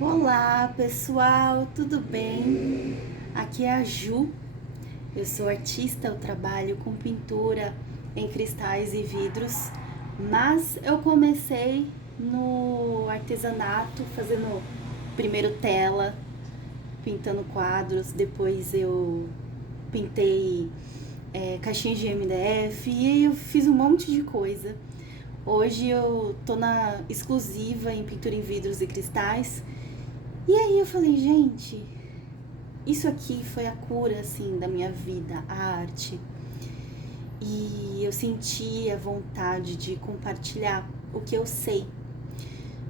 Olá pessoal, tudo bem? Aqui é a Ju, eu sou artista, eu trabalho com pintura em cristais e vidros, mas eu comecei no artesanato, fazendo primeiro tela, pintando quadros, depois eu pintei caixinhas de MDF e aí eu fiz um monte de coisa. Hoje eu tô na exclusiva em pintura em vidros e cristais. E aí eu falei, gente, isso aqui foi a cura, assim, da minha vida, a arte. E eu senti a vontade de compartilhar o que eu sei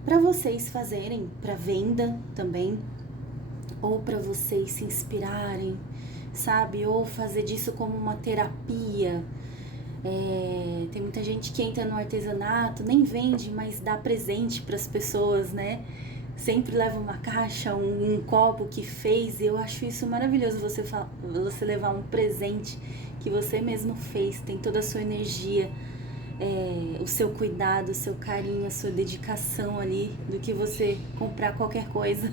para vocês fazerem, para venda também, ou para vocês se inspirarem, sabe? Ou fazer disso como uma terapia. Tem muita gente que entra no artesanato, nem vende, mas dá presente para as pessoas, né? Sempre leva uma caixa, um copo que fez, e eu acho isso maravilhoso, você levar um presente que você mesmo fez, tem toda a sua energia, o seu cuidado, o seu carinho, a sua dedicação ali, do que você comprar qualquer coisa.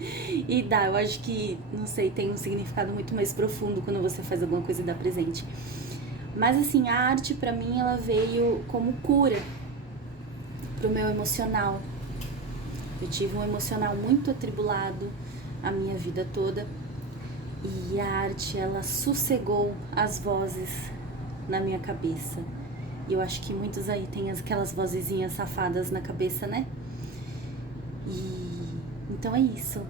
E eu acho que, não sei, tem um significado muito mais profundo quando você faz alguma coisa e dá presente. Mas assim, a arte pra mim, ela veio como cura pro meu emocional. Eu tive um emocional muito atribulado a minha vida toda e a arte, ela sossegou as vozes na minha cabeça. E eu acho que muitos aí têm aquelas vozezinhas safadas na cabeça, né? E então é isso.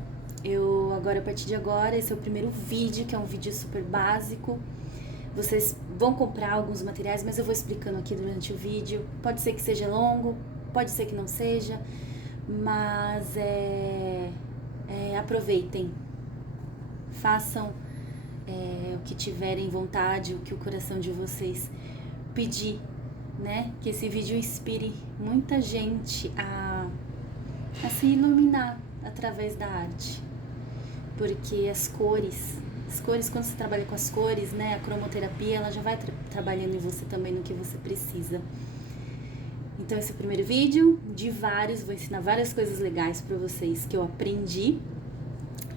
Eu agora, a partir de agora, esse é o primeiro vídeo, que é um vídeo super básico. Vocês vão comprar alguns materiais, mas eu vou explicando aqui durante o vídeo. Pode ser que seja longo, pode ser que não seja. Mas aproveitem, façam o que tiverem vontade, o que o coração de vocês pedir, né? Que esse vídeo inspire muita gente a se iluminar através da arte, porque as cores, quando você trabalha com as cores, né? A cromoterapia, ela já vai trabalhando em você também no que você precisa. Então esse é o primeiro vídeo de vários, vou ensinar várias coisas legais para vocês que eu aprendi.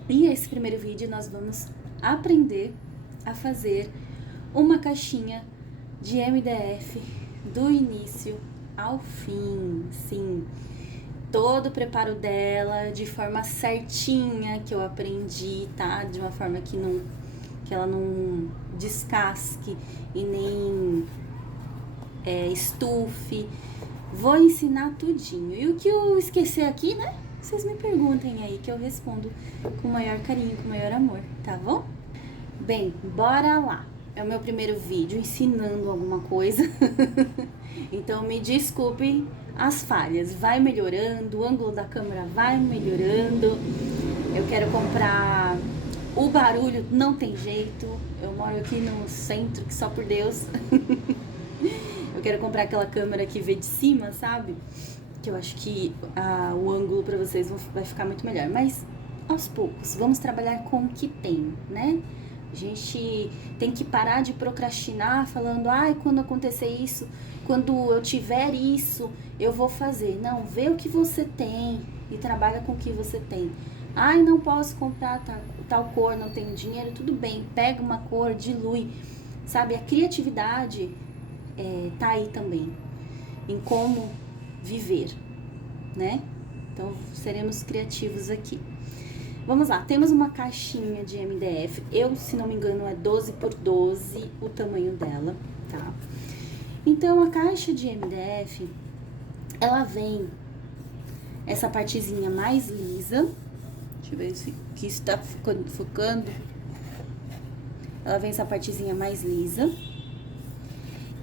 E esse primeiro vídeo nós vamos aprender a fazer uma caixinha de MDF do início ao fim, sim. Todo o preparo dela de forma certinha que eu aprendi, tá? De uma forma que ela não descasque e nem estufe. Vou ensinar tudinho. E o que eu esquecer aqui, né? Vocês me perguntem aí que eu respondo com o maior carinho, com o maior amor, tá bom? Bem, bora lá. É o meu primeiro vídeo ensinando alguma coisa. Então me desculpem as falhas. Vai melhorando, o ângulo da câmera vai melhorando. Eu quero comprar... O barulho não tem jeito. Eu moro aqui no centro, que só por Deus. Eu quero comprar aquela câmera que vê de cima, sabe? Que eu acho que o ângulo pra vocês vai ficar muito melhor. Mas, aos poucos, vamos trabalhar com o que tem, né? A gente tem que parar de procrastinar falando, quando acontecer isso, quando eu tiver isso, eu vou fazer. Não, vê o que você tem e trabalha com o que você tem. Não posso comprar tal cor, não tenho dinheiro, tudo bem. Pega uma cor, dilui. Sabe, a criatividade... tá aí também, em como viver, né? Então, seremos criativos aqui. Vamos lá, temos uma caixinha de MDF, se não me engano, é 12 por 12 o tamanho dela, tá? Então, a caixa de MDF, ela vem essa partezinha mais lisa, deixa eu ver se aqui está focando. Ela vem essa partezinha mais lisa.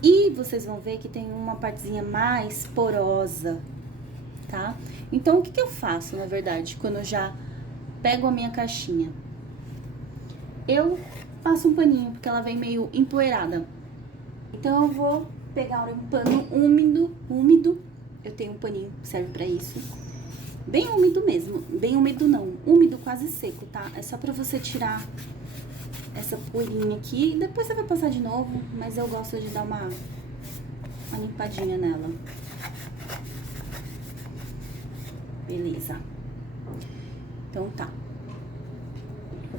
E vocês vão ver que tem uma partezinha mais porosa, tá? Então, o que eu faço, na verdade, quando eu já pego a minha caixinha? Eu passo um paninho, porque ela vem meio empoeirada. Então, eu vou pegar um pano úmido. Eu tenho um paninho que serve pra isso. Bem úmido mesmo. Bem úmido não, úmido quase seco, tá? É só pra você tirar essa poeirinha aqui, e depois você vai passar de novo, mas eu gosto de dar uma limpadinha nela. Beleza. Então tá.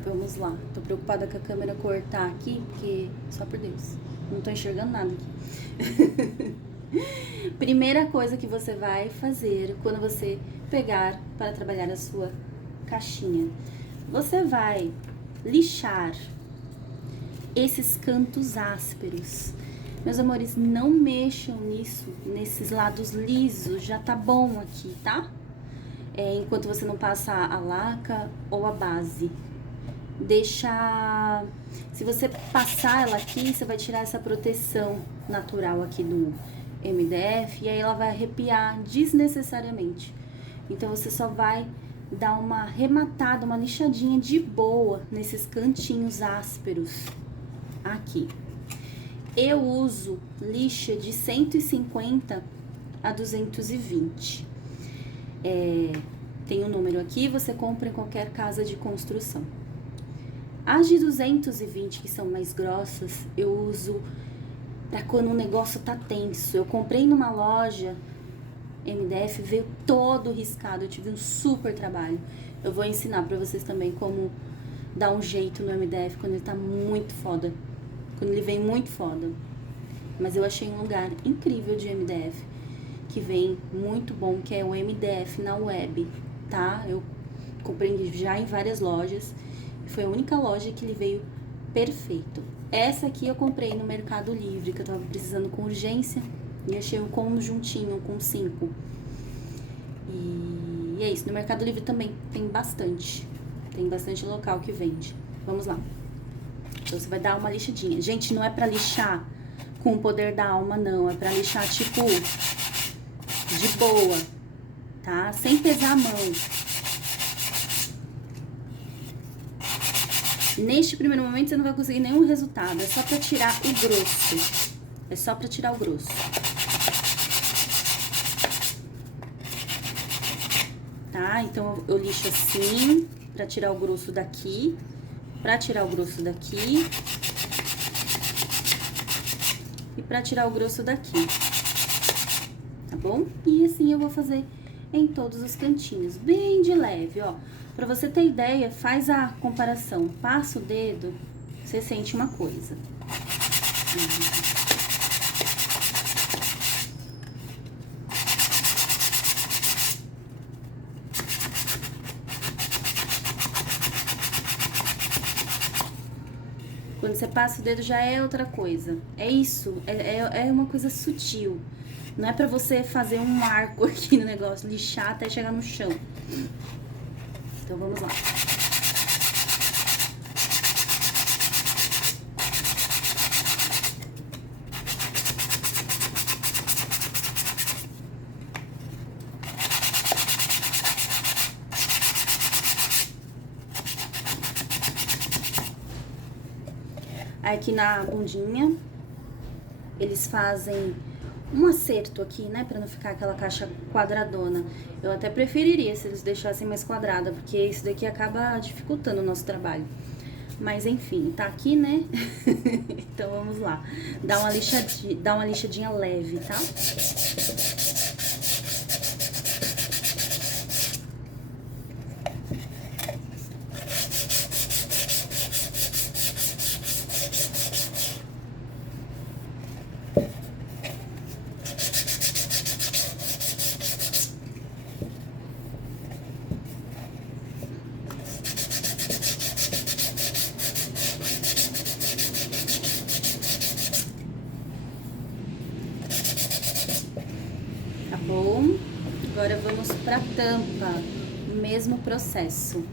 Vamos lá. Tô preocupada com a câmera cortar aqui, porque, só por Deus, não tô enxergando nada aqui. Primeira coisa que você vai fazer quando você pegar para trabalhar a sua caixinha. Você vai lixar esses cantos ásperos. Meus amores, não mexam nisso, nesses lados lisos, já tá bom aqui, tá? Enquanto você não passa a laca ou a base. Deixa... Se você passar ela aqui, você vai tirar essa proteção natural aqui do MDF e aí ela vai arrepiar desnecessariamente. Então você só vai dar uma arrematada, uma lixadinha de boa nesses cantinhos ásperos aqui. Eu uso lixa de 150 a 220. Tem um número aqui, você compra em qualquer casa de construção. As de 220, que são mais grossas, eu uso pra quando o negócio tá tenso. Eu comprei numa loja MDF, veio todo riscado, eu tive um super trabalho. Eu vou ensinar pra vocês também como dar um jeito no MDF quando ele tá muito foda. Quando ele vem muito foda. Mas eu achei um lugar incrível de MDF, que vem muito bom, que é o MDF na web, tá? Eu comprei já em várias lojas. Foi a única loja que ele veio perfeito. Essa aqui eu comprei no Mercado Livre, que eu tava precisando com urgência. E achei um conjuntinho com 5. E é isso. No Mercado Livre também tem bastante. Tem bastante local que vende. Vamos lá. Então você vai dar uma lixadinha. Gente, não é pra lixar com o poder da alma, não. É pra lixar, tipo, de boa, tá? Sem pesar a mão. Neste primeiro momento, você não vai conseguir nenhum resultado. É só pra tirar o grosso. É só pra tirar o grosso. Tá? Então, eu lixo assim, pra tirar o grosso daqui. Pra tirar o grosso daqui. E pra tirar o grosso daqui. Tá bom? E assim eu vou fazer em todos os cantinhos. Bem de leve, ó. Pra você ter ideia, faz a comparação. Passa o dedo, você sente uma coisa. Quando você passa o dedo já é outra coisa. É isso, é uma coisa sutil. Não é pra você fazer um arco aqui no negócio, lixar até chegar no chão. Então, vamos lá. Aí, aqui na bundinha, eles fazem um acerto aqui, né, pra não ficar aquela caixa quadradona. Eu até preferiria se eles deixassem mais quadrada, porque isso daqui acaba dificultando o nosso trabalho. Mas enfim, tá aqui, né? Então vamos lá. Dá uma lixadinha leve, tá? Bom, agora vamos pra tampa, mesmo processo.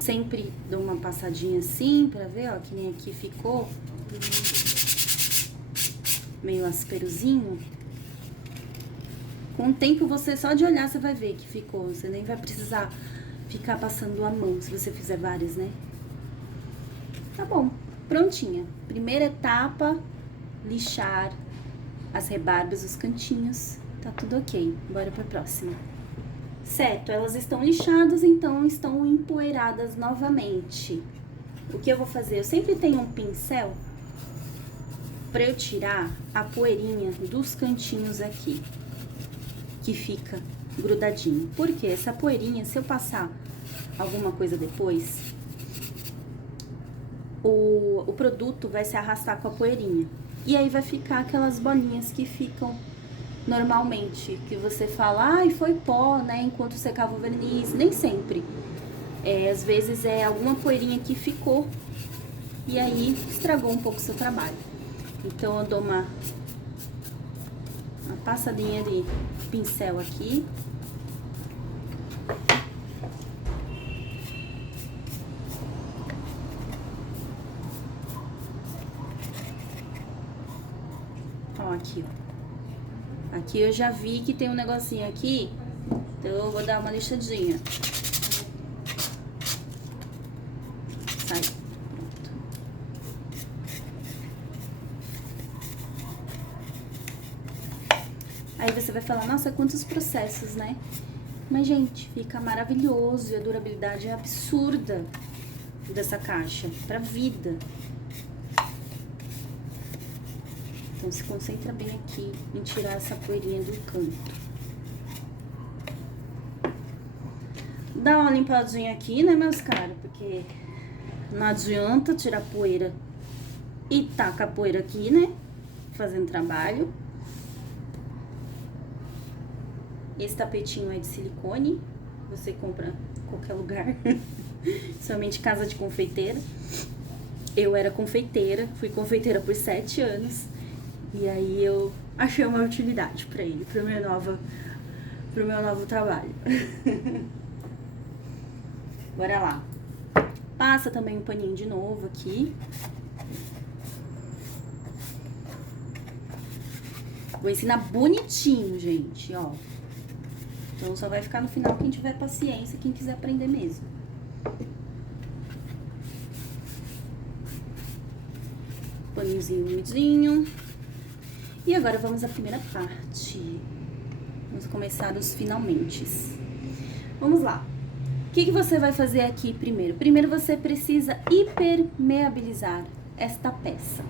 Sempre dou uma passadinha assim pra ver, ó, que nem aqui ficou meio asperozinho. Com o tempo, você só de olhar, você vai ver que ficou. Você nem vai precisar ficar passando a mão, se você fizer várias, né? Tá bom, prontinha. Primeira etapa, lixar as rebarbas, os cantinhos. Tá tudo ok. Bora pra próxima. Certo, elas estão lixadas, então estão empoeiradas novamente. O que eu vou fazer? Eu sempre tenho um pincel pra eu tirar a poeirinha dos cantinhos aqui, que fica grudadinho. Porque essa poeirinha, se eu passar alguma coisa depois, o produto vai se arrastar com a poeirinha. E aí vai ficar aquelas bolinhas que ficam normalmente, que você fala, ai, foi pó, né, enquanto secava o verniz. Nem sempre. Às vezes é alguma poeirinha que ficou e aí estragou um pouco o seu trabalho. Então eu dou uma passadinha de pincel aqui. Ó, aqui, ó. Aqui eu já vi que tem um negocinho aqui, então eu vou dar uma lixadinha. Sai. Pronto. Aí você vai falar, nossa, quantos processos, né? Mas, gente, fica maravilhoso e a durabilidade é absurda dessa caixa pra vida. Então, se concentra bem aqui em tirar essa poeirinha do canto. Dá uma limpadinha aqui, né, meus caros? Porque não adianta tirar poeira e taca a poeira aqui, né? Fazendo trabalho. Esse tapetinho é de silicone. Você compra em qualquer lugar. Somente casa de confeiteira. Eu era confeiteira. Fui confeiteira por 7 anos. E aí eu achei uma utilidade pra ele, pro meu novo trabalho. Bora lá. Passa também um paninho de novo aqui. Vou ensinar bonitinho, gente, ó. Então só vai ficar no final quem tiver paciência, quem quiser aprender mesmo. Paninhozinho umidinho. E agora vamos à primeira parte. Vamos começar os finalmente. Vamos lá. O que você vai fazer aqui primeiro? Primeiro você precisa hipermeabilizar esta peça.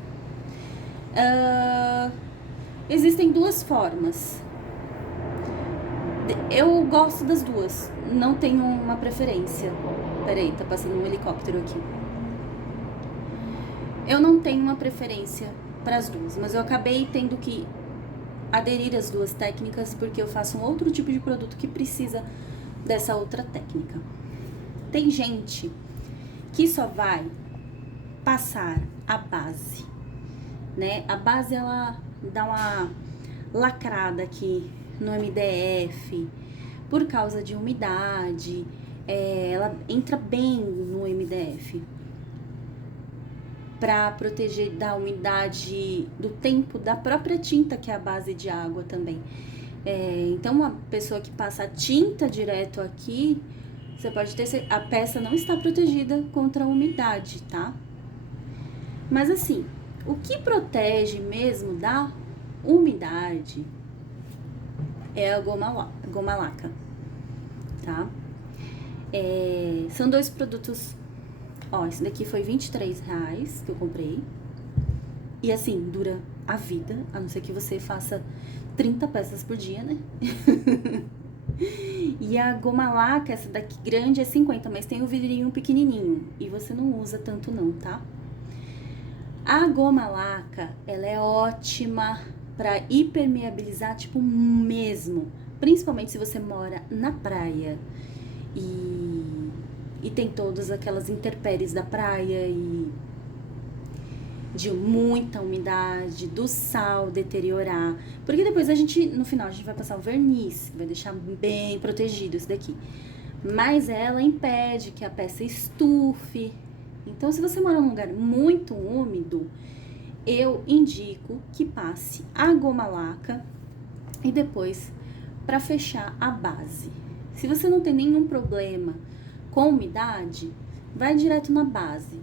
Existem duas formas. Eu gosto das duas. Não tenho uma preferência. Peraí, tá passando um helicóptero aqui. Eu não tenho uma preferência para as duas, mas eu acabei tendo que aderir às duas técnicas porque eu faço um outro tipo de produto que precisa dessa outra técnica. Tem gente que só vai passar a base, né? A base, ela dá uma lacrada aqui no MDF por causa de umidade, ela entra bem no MDF para proteger da umidade, do tempo da própria tinta, que é a base de água também. Então, uma pessoa que passa a tinta direto aqui, você pode ter certeza, a peça não está protegida contra a umidade, tá? Mas assim, o que protege mesmo da umidade é a goma laca, tá? São dois produtos. Ó, esse daqui foi R$23 que eu comprei. E assim, dura a vida, a não ser que você faça 30 peças por dia, né? E a goma laca, essa daqui grande é 50, mas tem o vidrinho pequenininho. E você não usa tanto não, tá? A goma laca, ela é ótima pra hipermeabilizar, tipo, mesmo. Principalmente se você mora na praia. E tem todas aquelas intempéries da praia e de muita umidade, do sal deteriorar. Porque depois no final, a gente vai passar o verniz, vai deixar bem protegido isso daqui. Mas ela impede que a peça estufe. Então, se você mora num lugar muito úmido, eu indico que passe a goma laca e depois para fechar a base. Se você não tem nenhum problema com umidade, vai direto na base,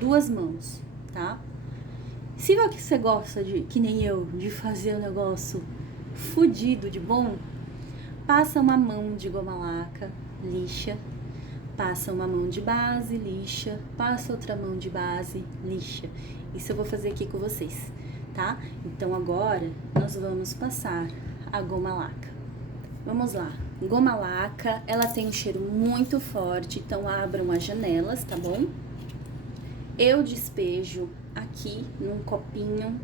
2 mãos, tá? Se você gosta de, que nem eu, de fazer um negócio fudido de bom, passa uma mão de goma laca, lixa, passa uma mão de base, lixa, passa outra mão de base, lixa. Isso eu vou fazer aqui com vocês, tá? Então agora nós vamos passar a goma laca. Vamos lá. Goma laca, ela tem um cheiro muito forte, então abram as janelas, tá bom? Eu despejo aqui num copinho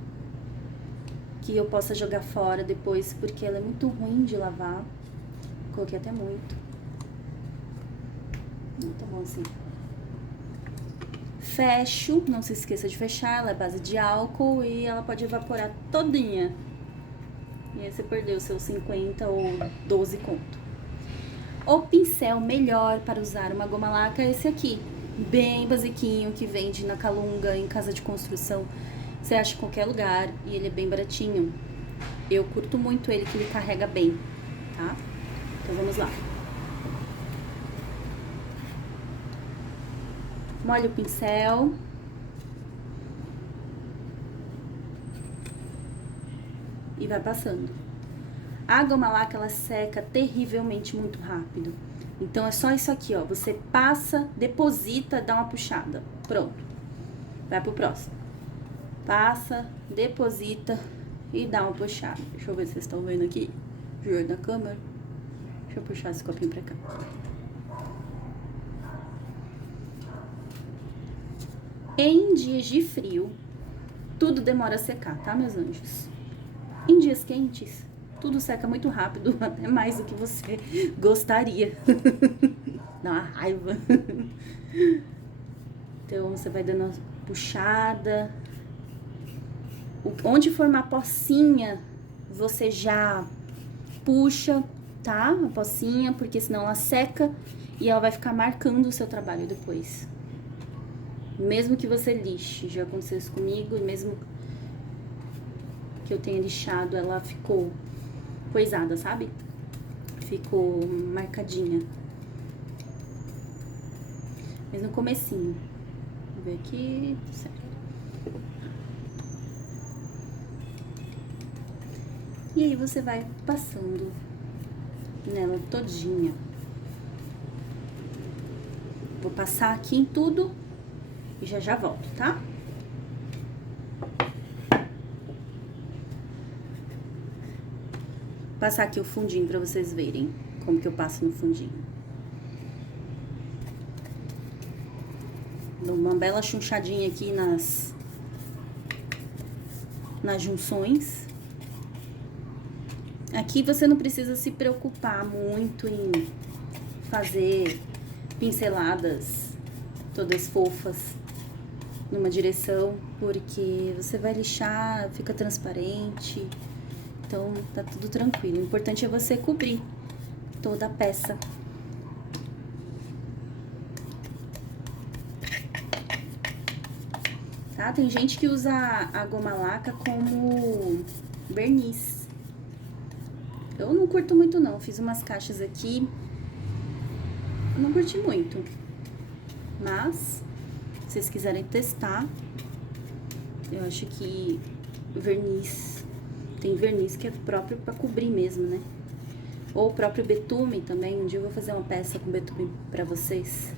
que eu possa jogar fora depois, porque ela é muito ruim de lavar. Coloquei até muito. Não tá bom assim. Fecho, não se esqueça de fechar, ela é base de álcool e ela pode evaporar todinha. E aí você perdeu seus 50 ou 12 conto. O pincel melhor para usar uma goma laca é esse aqui, bem basiquinho, que vende na Calunga, em casa de construção. Você acha em qualquer lugar e ele é bem baratinho. Eu curto muito ele, que ele carrega bem, tá? Então vamos lá. Molha o pincel. E vai passando. A goma laca, ela seca terrivelmente muito rápido. Então, é só isso aqui, ó. Você passa, deposita, dá uma puxada. Pronto. Vai pro próximo. Passa, deposita e dá uma puxada. Deixa eu ver se vocês estão vendo aqui. De olho na câmera. Deixa eu puxar esse copinho pra cá. Em dias de frio, tudo demora a secar, tá, meus anjos? Em dias quentes, tudo seca muito rápido, até mais do que você gostaria. Dá uma raiva. Então, você vai dando uma puxada. Onde formar pocinha, você já puxa, tá? A pocinha, porque senão ela seca e ela vai ficar marcando o seu trabalho depois. Mesmo que você lixe, já aconteceu isso comigo, e mesmo que eu tenha lixado, ela ficou coisada, sabe? Ficou marcadinha. Mas no comecinho. Vou ver aqui, certo. E aí você vai passando nela todinha. Vou passar aqui em tudo e já volto, tá? Vou passar aqui o fundinho pra vocês verem como que eu passo no fundinho. Dou uma bela chunchadinha aqui nas junções. Aqui você não precisa se preocupar muito em fazer pinceladas todas fofas numa direção, porque você vai lixar, fica transparente, então tá tudo tranquilo. O importante é você cobrir toda a peça. Tá? Tem gente que usa a goma laca como verniz. Eu não curto muito não, fiz umas caixas aqui, eu não curti muito, mas se vocês quiserem testar, eu acho que verniz, tem verniz que é próprio pra cobrir mesmo, né? Ou o próprio betume também, um dia eu vou fazer uma peça com betume pra vocês,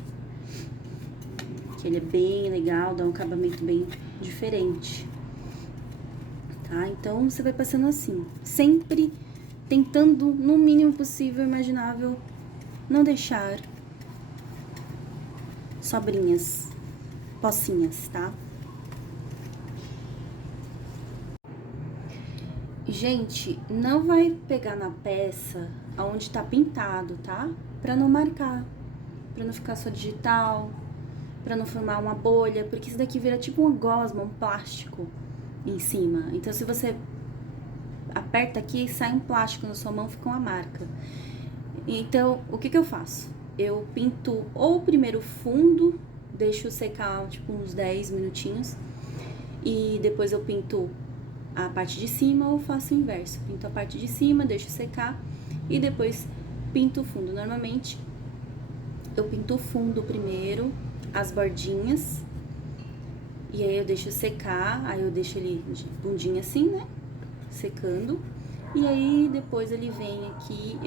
que ele é bem legal, dá um acabamento bem diferente, tá? Então, você vai passando assim, sempre tentando, no mínimo possível, imaginável, não deixar sobrinhas, pocinhas, tá? Gente, não vai pegar na peça aonde tá pintado, tá? Pra não marcar, pra não ficar só digital, pra não formar uma bolha, porque isso daqui vira tipo uma gosma, um plástico em cima. Então, se você aperta aqui, sai um plástico na sua mão, fica uma marca. Então, o que eu faço? Eu pinto ou primeiro o fundo, deixo secar tipo uns 10 minutinhos, e depois eu pinto a parte de cima, ou faço o inverso. Pinto a parte de cima, deixo secar, e depois pinto o fundo. Normalmente, eu pinto o fundo primeiro, as bordinhas, e aí eu deixo secar, aí eu deixo ele de bundinha assim, né, secando, e aí depois ele vem aqui,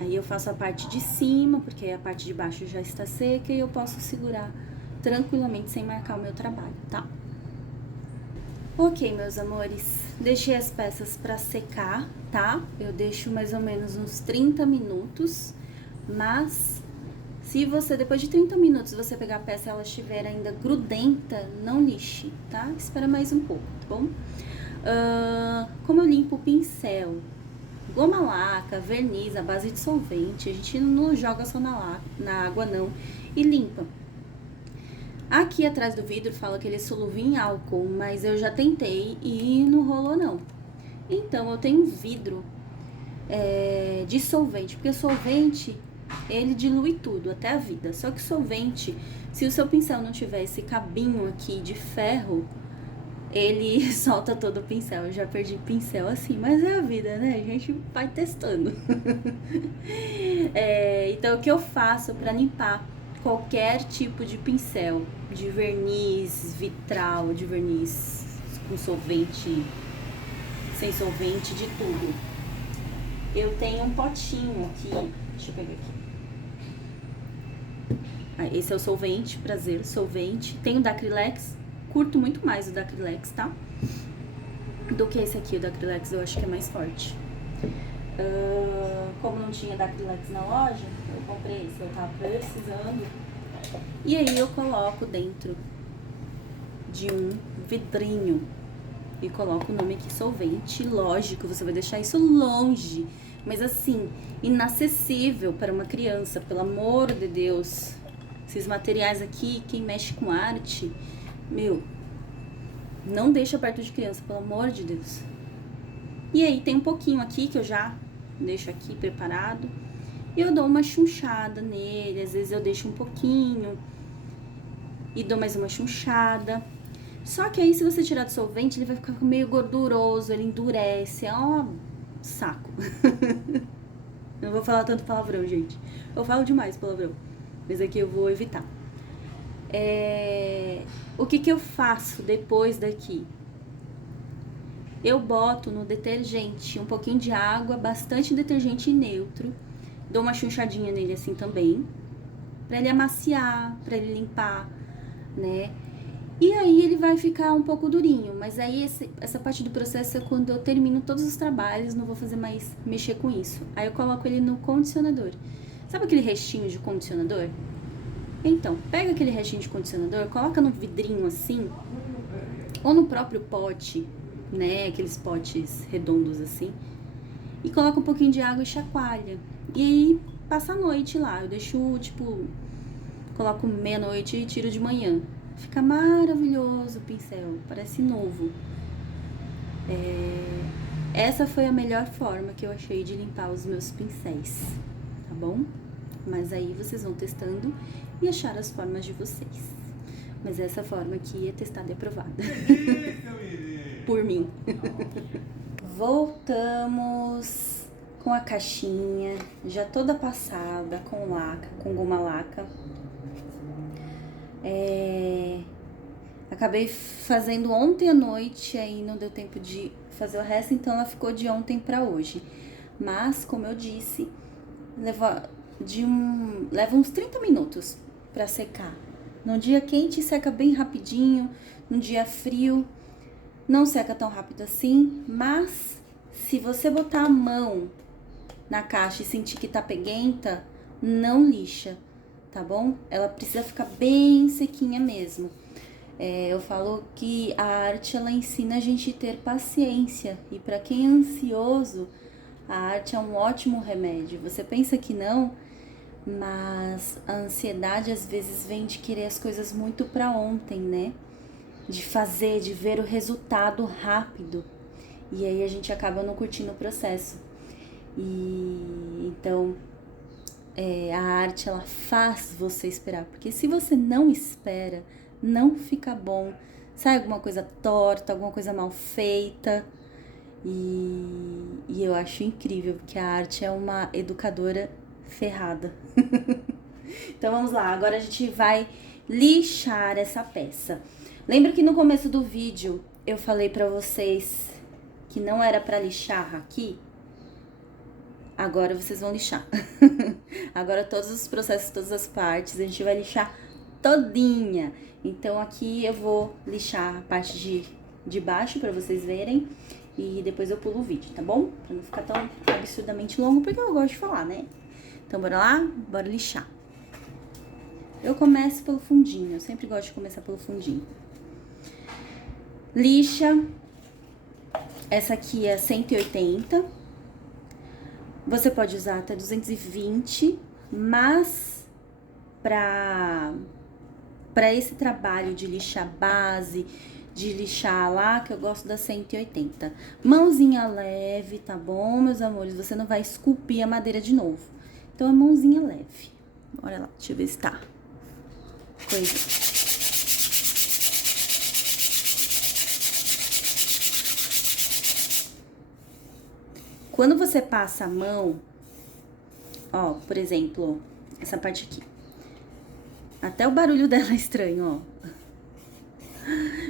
aí eu faço a parte de cima, porque a parte de baixo já está seca e eu posso segurar tranquilamente sem marcar o meu trabalho, tá? Ok, meus amores, deixei as peças pra secar, tá? Eu deixo mais ou menos uns 30 minutos, mas se você, depois de 30 minutos, você pegar a peça e ela estiver ainda grudenta, não lixe, tá? Espera mais um pouco, tá bom? Como eu limpo o pincel, goma laca, verniz, a base de solvente, a gente não joga só na água, não, e limpa. Aqui atrás do vidro fala que ele é solúvel em álcool, mas eu já tentei e não rolou não. Então, eu tenho vidro de solvente, porque o solvente, ele dilui tudo, até a vida. Só que o solvente, se o seu pincel não tiver esse cabinho aqui de ferro, ele solta todo o pincel. Eu já perdi pincel assim, mas é a vida, né? A gente vai testando. Então, o que eu faço pra limpar qualquer tipo de pincel, de verniz vitral, de verniz com solvente, sem solvente, de tudo. Eu tenho um potinho aqui, deixa eu pegar aqui. Esse é o solvente, prazer, solvente. Tem o da Acrylex, curto muito mais o da Acrylex, tá? Do que esse aqui, o da Acrylex eu acho que é mais forte. Como não tinha da Acrylex na loja, eu comprei esse, eu tava precisando. E aí eu coloco dentro de um vidrinho e coloco o nome aqui, solvente. Lógico, você vai deixar isso longe, mas assim, inacessível para uma criança, pelo amor de Deus. Esses materiais aqui, quem mexe com arte, meu, não deixa perto de criança, pelo amor de Deus. E aí tem um pouquinho aqui que eu já deixo aqui preparado. E eu dou uma chunchada nele, às vezes eu deixo um pouquinho e dou mais uma chunchada. Só que aí, se você tirar do solvente, ele vai ficar meio gorduroso, ele endurece, é um saco. Não vou falar tanto palavrão, gente. Eu falo demais palavrão, mas aqui eu vou evitar. O que eu faço depois daqui? Eu boto no detergente um pouquinho de água, bastante detergente neutro. Dou uma chunchadinha nele assim também, pra ele amaciar, pra ele limpar, né? E aí ele vai ficar um pouco durinho, mas aí essa parte do processo é quando eu termino todos os trabalhos, não vou fazer mais mexer com isso. Aí eu coloco ele no condicionador. Sabe aquele restinho de condicionador? Então, pega aquele restinho de condicionador, coloca no vidrinho assim, ou no próprio pote, né? Aqueles potes redondos assim. E coloca um pouquinho de água e chacoalha. E aí, passa a noite lá. Eu deixo, tipo, coloco meia-noite e tiro de manhã. Fica maravilhoso o pincel, parece novo. Essa foi a melhor forma que eu achei de limpar os meus pincéis, tá bom? Mas aí vocês vão testando e achar as formas de vocês. Mas essa forma aqui é testada e aprovada. Por mim. Voltamos com a caixinha já toda passada com laca, com goma laca. Acabei fazendo ontem à noite, aí não deu tempo de fazer o resto, então ela ficou de ontem pra hoje. Mas, como eu disse, leva uns 30 minutos pra secar. Num dia quente seca bem rapidinho, num dia frio não seca tão rápido assim, mas se você botar a mão na caixa e sentir que tá peguenta, não lixa, tá bom? Ela precisa ficar bem sequinha mesmo. Eu falo que a arte, ela ensina a gente a ter paciência, e para quem é ansioso, a arte é um ótimo remédio. Você pensa que não, mas a ansiedade às vezes vem de querer as coisas muito para ontem, né? De fazer, de ver o resultado rápido. E aí a gente acaba não curtindo o processo. E então a arte, ela faz você esperar. Porque se você não espera, não fica bom. Sai alguma coisa torta, alguma coisa mal feita. E eu acho incrível, porque a arte é uma educadora ferrada. Então vamos lá, agora a gente vai lixar essa peça. Lembra que no começo do vídeo eu falei pra vocês que não era pra lixar aqui? Agora vocês vão lixar. Agora todos os processos, todas as partes, a gente vai lixar todinha. Então aqui eu vou lixar a parte de baixo pra vocês verem. E depois eu pulo o vídeo, tá bom? Pra não ficar tão absurdamente longo, porque eu gosto de falar, né? Então bora lá? Bora lixar. Eu começo pelo fundinho, eu sempre gosto de começar pelo fundinho. Lixa. Essa aqui é 180. Você pode usar até 220, mas pra esse trabalho de lixar base, de lixar lá, que eu gosto da 180. Mãozinha leve, tá bom, meus amores? Você não vai esculpir a madeira de novo. Então, a mãozinha leve. Olha lá, deixa eu ver se tá. Coisa. Quando você passa a mão, ó, por exemplo, essa parte aqui. Até o barulho dela é estranho, ó.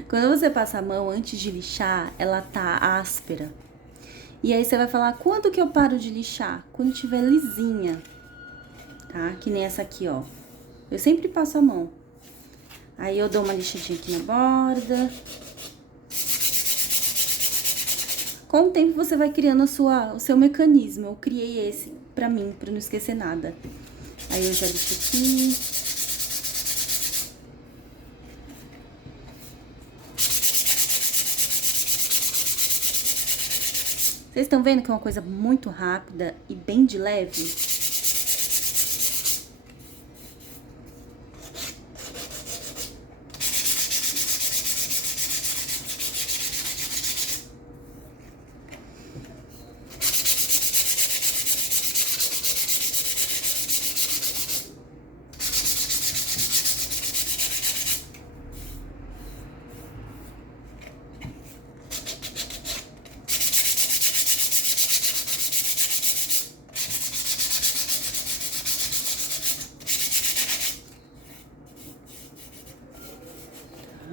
Quando você passa a mão antes de lixar, ela tá áspera. E aí você vai falar, quando que eu paro de lixar? Quando tiver lisinha, tá? Que nem essa aqui, ó. Eu sempre passo a mão. Aí eu dou uma lixadinha aqui na borda. Com o tempo você vai criando o seu mecanismo. Eu criei esse pra mim, pra não esquecer nada. Aí eu já lixo aqui. Vocês estão vendo que é uma coisa muito rápida e bem de leve?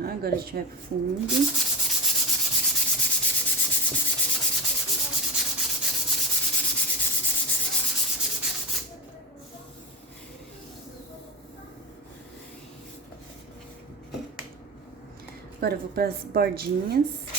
Agora a gente vai pro fundo. Agora eu vou pras bordinhas.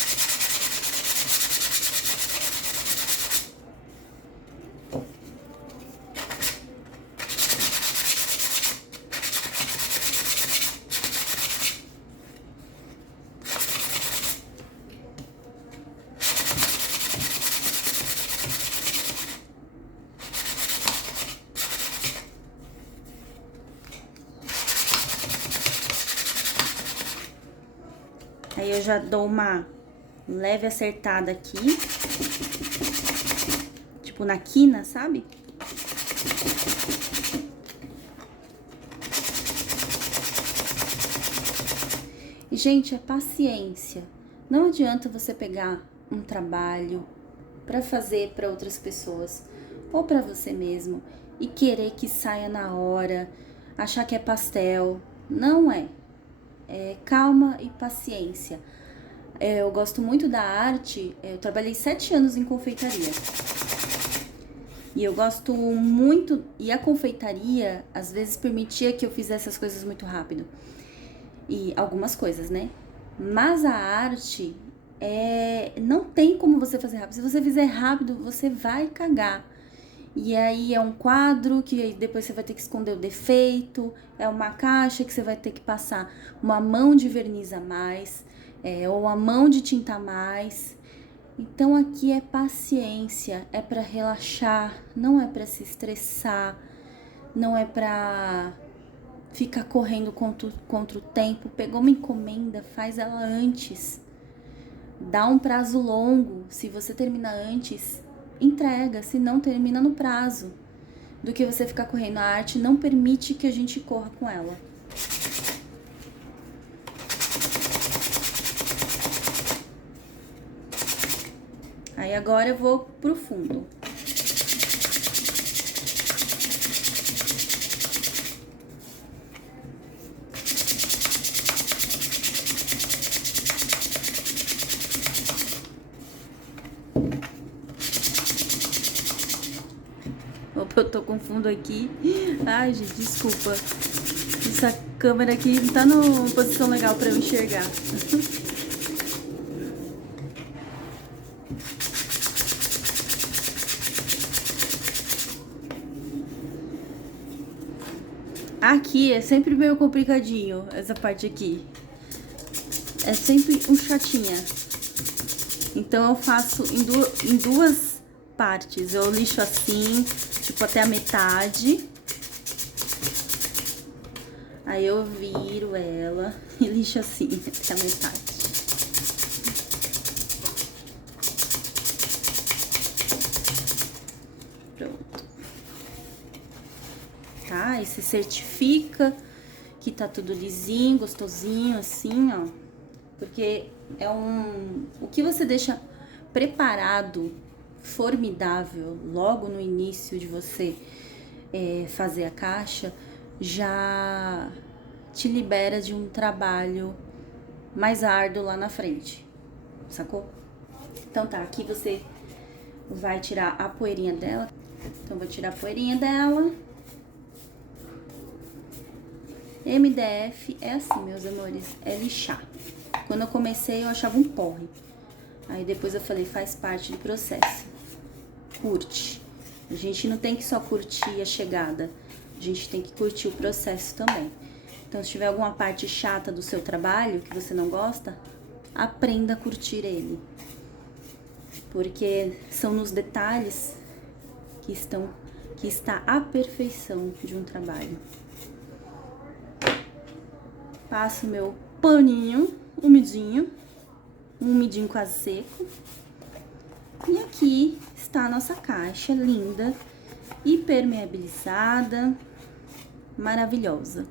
Aí eu já dou uma leve acertada aqui. Tipo na quina, sabe? E, gente, é paciência. Não adianta você pegar um trabalho pra fazer pra outras pessoas ou pra você mesmo e querer que saia na hora, achar que é pastel. Não é. É calma e paciência. Eu gosto muito da arte, eu trabalhei 7 anos em confeitaria. E eu gosto muito, e a confeitaria às vezes permitia que eu fizesse as coisas muito rápido. E algumas coisas, né? Mas a arte, não tem como você fazer rápido. Se você fizer rápido, você vai cagar. E aí é um quadro que depois você vai ter que esconder o defeito, é uma caixa que você vai ter que passar uma mão de verniz a mais, ou uma mão de tinta a mais. Então aqui é paciência, é pra relaxar, não é pra se estressar, não é pra ficar correndo contra o tempo. Pegou uma encomenda, faz ela antes. Dá um prazo longo, se você terminar antes, entrega, se não termina no prazo, do que você ficar correndo. A arte não permite que a gente corra com ela. Aí agora eu vou pro fundo. Eu tô com fundo aqui. Ai, gente, desculpa. Essa câmera aqui não tá numa posição legal pra eu enxergar. Aqui é sempre meio complicadinho, essa parte aqui. É sempre um chatinha. Então eu faço em duas partes. Eu lixo assim, tipo até a metade. Aí eu viro ela e lixo assim, até a metade. Pronto. Tá? E se certifica que tá tudo lisinho, gostosinho, assim, ó. Porque é o que você deixa preparado, formidável, logo no início de você fazer a caixa, já te libera de um trabalho mais árduo lá na frente, sacou? Então tá, aqui você vai tirar a poeirinha dela. Então, vou tirar a poeirinha dela. MDF é assim, meus amores, é lixar. Quando eu comecei, eu achava um porre. Aí depois eu falei, faz parte do processo. Curte. A gente não tem que só curtir a chegada, a gente tem que curtir o processo também. Então, se tiver alguma parte chata do seu trabalho que você não gosta, aprenda a curtir ele. Porque são nos detalhes que está a perfeição de um trabalho. Passo meu paninho umidinho quase seco. E aqui está a nossa caixa linda, impermeabilizada, maravilhosa,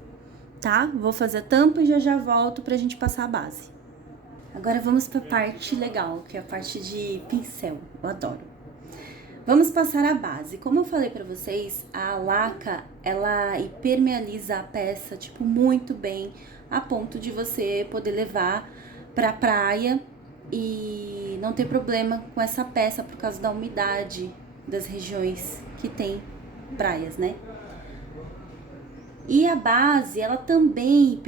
tá? Vou fazer a tampa e já volto pra gente passar a base. Agora vamos pra parte legal, que é a parte de pincel, eu adoro. Vamos passar a base. Como eu falei pra vocês, a laca, ela impermeabiliza a peça, tipo, muito bem, a ponto de você poder levar pra praia e não ter problema com essa peça por causa da umidade das regiões que tem praias, né? E a base, ela também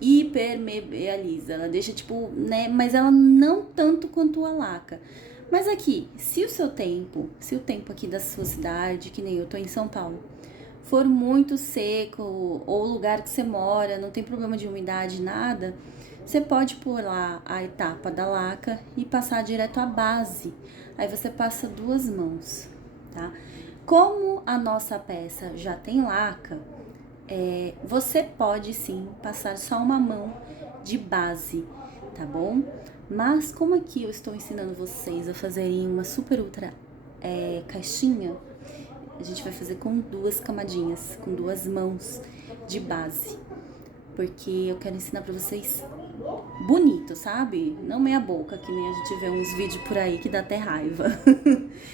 impermeabiliza, ela deixa tipo, né? Mas ela não tanto quanto a laca. Mas aqui, se o tempo aqui da sua cidade, que nem eu tô em São Paulo, for muito seco, ou o lugar que você mora, não tem problema de umidade, nada, você pode pôr lá a etapa da laca e passar direto à base. Aí você passa 2 mãos, tá? Como a nossa peça já tem laca, você pode sim passar só uma mão de base, tá bom? Mas como aqui eu estou ensinando vocês a fazerem uma super ultra caixinha, a gente vai fazer com 2 camadinhas, com 2 mãos de base. Porque eu quero ensinar pra vocês bonito, sabe? Não meia boca, que nem a gente vê uns vídeos por aí que dá até raiva.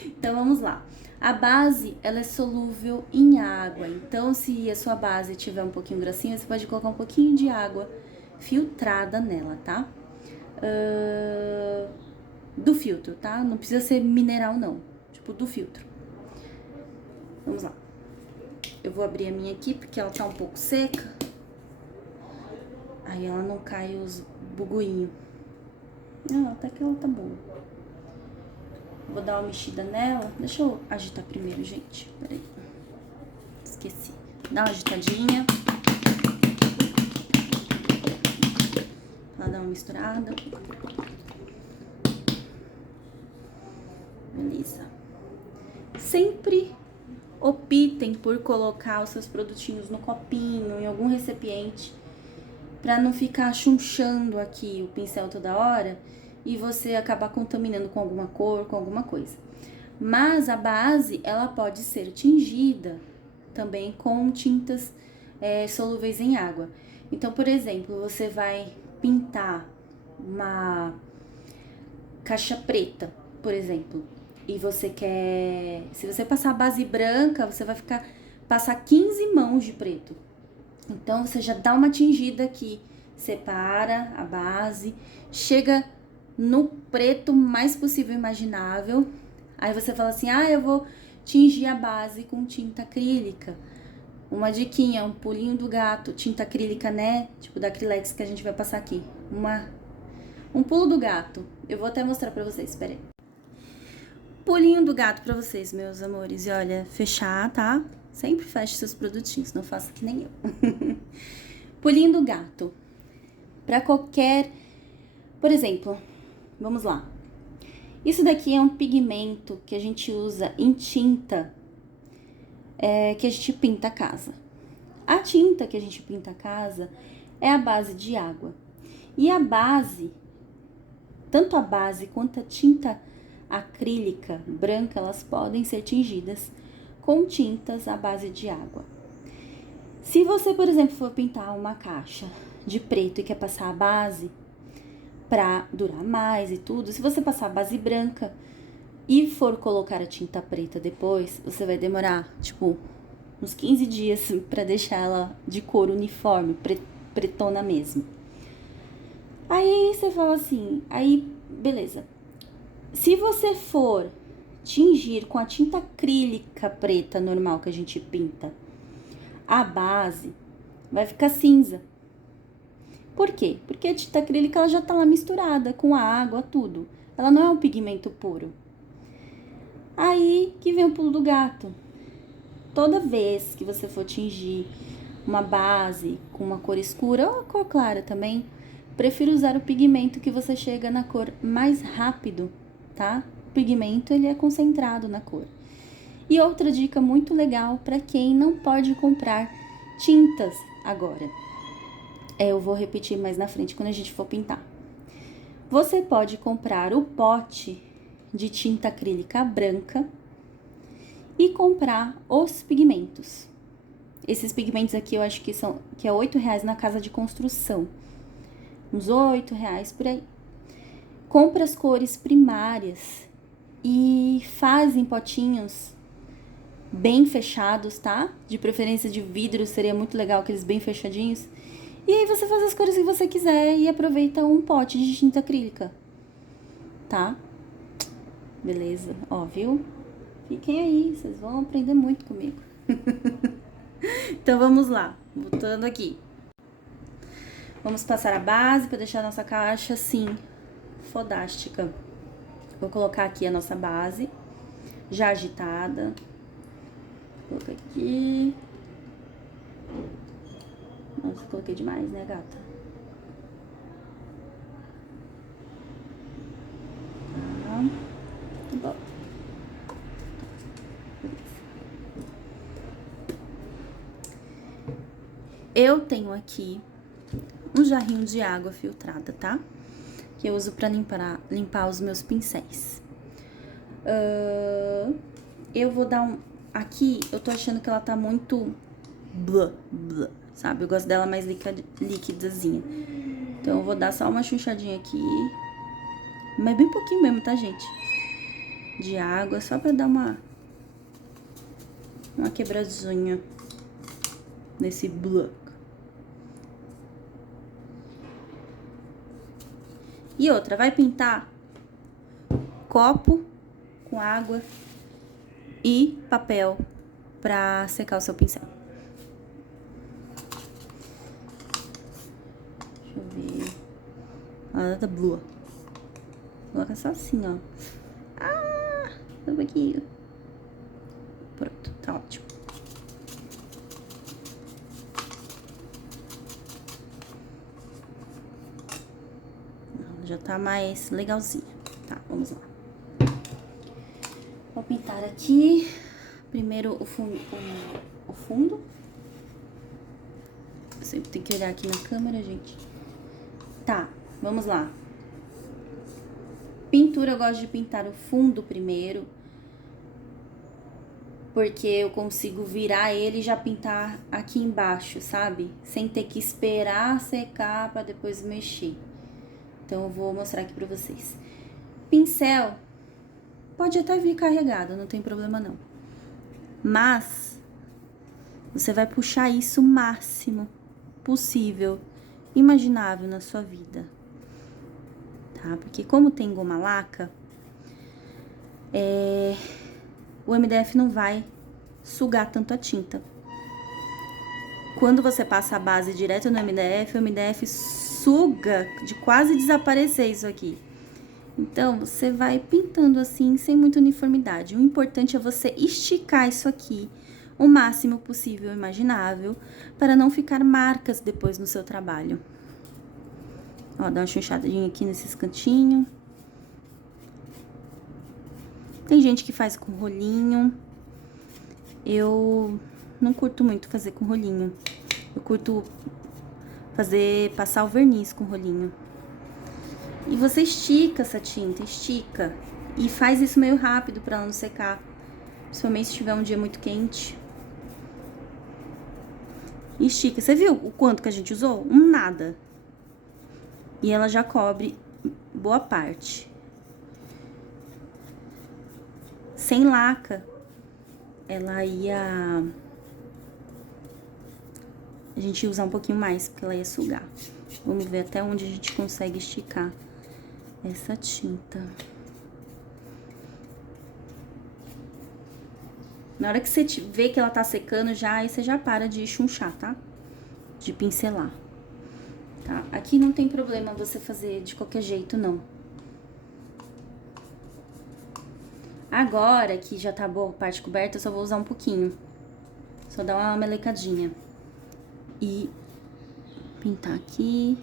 Então, vamos lá. A base, ela é solúvel em água. Então, se a sua base tiver um pouquinho grossinha, você pode colocar um pouquinho de água filtrada nela, tá? Do filtro, tá? Não precisa ser mineral, não. Tipo, do filtro. Vamos lá. Eu vou abrir a minha aqui, porque ela tá um pouco seca. Aí ela não cai os buguinhos. Não, até que ela tá boa. Vou dar uma mexida nela. Deixa eu agitar primeiro, gente. Peraí. Esqueci. Dá uma agitadinha. Ela dá uma misturada. Beleza. Sempre optem por colocar os seus produtinhos no copinho, em algum recipiente, pra não ficar chunchando aqui o pincel toda hora e você acabar contaminando com alguma cor, com alguma coisa. Mas a base, ela pode ser tingida também com tintas solúveis em água. Então, por exemplo, você vai pintar uma caixa preta, por exemplo, e você quer... Se você passar a base branca, você vai passar 15 mãos de preto. Então, você já dá uma tingida aqui, separa a base, chega no preto mais possível imaginável. Aí você fala assim, eu vou tingir a base com tinta acrílica. Uma diquinha, um pulinho do gato, tinta acrílica, né? Tipo da Acrylex que a gente vai passar aqui. Um pulo do gato. Eu vou até mostrar pra vocês, espera aí. Pulinho do gato pra vocês, meus amores. E olha, fechar, tá? Sempre feche seus produtinhos, não faça que nem eu. Pulinho do gato. Pra qualquer... Por exemplo, vamos lá. Isso daqui é um pigmento que a gente usa em tinta, que a gente pinta a casa. A tinta que a gente pinta a casa é a base de água. E a base, tanto a base quanto a tinta acrílica branca, elas podem ser tingidas com tintas à base de água. Se você, por exemplo, for pintar uma caixa de preto e quer passar a base para durar mais e tudo, se você passar a base branca e for colocar a tinta preta depois, você vai demorar, tipo, uns 15 dias para deixar ela de cor uniforme, pretona mesmo. Aí você fala assim, aí beleza. Se você for tingir com a tinta acrílica preta normal que a gente pinta, a base vai ficar cinza. Por quê? Porque a tinta acrílica ela já tá lá misturada com a água, tudo. Ela não é um pigmento puro. Aí que vem o pulo do gato. Toda vez que você for tingir uma base com uma cor escura ou a cor clara também, prefiro usar o pigmento que você chega na cor mais rápido, tá? O pigmento ele é concentrado na cor. E outra dica muito legal para quem não pode comprar tintas agora. Eu vou repetir mais na frente quando a gente for pintar. Você pode comprar o pote de tinta acrílica branca e comprar os pigmentos. Esses pigmentos aqui eu acho que é R$8 na casa de construção. Uns R$8 por aí. Compra as cores primárias e faz em potinhos bem fechados, tá? De preferência de vidro, seria muito legal aqueles bem fechadinhos. E aí você faz as cores que você quiser e aproveita um pote de tinta acrílica, tá? Beleza, ó, viu? Fiquem aí, vocês vão aprender muito comigo. Então vamos lá, voltando aqui. Vamos passar a base para deixar a nossa caixa assim, fodástica. Vou colocar aqui a nossa base, já agitada. Coloca aqui. Nossa, coloquei demais, né, gata? Tá. Bom. Eu tenho aqui um jarrinho de água filtrada, tá? Que eu uso pra limpar os meus pincéis. Eu vou dar Aqui, eu tô achando que ela tá muito... blá, sabe? Eu gosto dela mais liquidazinha. Então, eu vou dar só uma chuchadinha aqui. Mas bem pouquinho mesmo, tá, gente? De água, só pra dar uma quebradinha nesse bloco. E outra, vai pintar copo com água e papel pra secar o seu pincel. Deixa eu ver. Ela tá blue. Coloca só assim, ó. Ah! Um pouquinho. Pronto, tá ótimo. Já tá mais legalzinha. Tá, vamos lá. Vou pintar aqui. Primeiro o fundo. Eu sempre tenho que olhar aqui na câmera, gente. Tá, vamos lá. Pintura, eu gosto de pintar o fundo primeiro. Porque eu consigo virar ele e já pintar aqui embaixo, sabe? Sem ter que esperar secar pra depois mexer. Então, eu vou mostrar aqui pra vocês. Pincel, pode até vir carregado, não tem problema não. Mas, você vai puxar isso o máximo possível, imaginável na sua vida. Tá? Porque como tem goma laca, o MDF não vai sugar tanto a tinta. Quando você passa a base direto no MDF, o MDF suga de quase desaparecer isso aqui. Então, você vai pintando assim, sem muita uniformidade. O importante é você esticar isso aqui o máximo possível imaginável, para não ficar marcas depois no seu trabalho. Ó, dá uma chunchadinha aqui nesses cantinhos. Tem gente que faz com rolinho. Eu não curto muito fazer com rolinho. Eu curto passar o verniz com rolinho. E você estica essa tinta, estica. E faz isso meio rápido para ela não secar. Principalmente se tiver um dia muito quente. Estica. Você viu o quanto que a gente usou? Nada. E ela já cobre boa parte. Sem laca, ela ia... A gente ia usar um pouquinho mais, porque ela ia sugar. Vamos ver até onde a gente consegue esticar essa tinta. Na hora que você vê que ela tá secando já, aí você já para de chunchar, tá? De pincelar. Tá? Aqui não tem problema você fazer de qualquer jeito, não. Agora que já tá boa a parte coberta, eu só vou usar um pouquinho. Só dar uma melecadinha. E pintar aqui.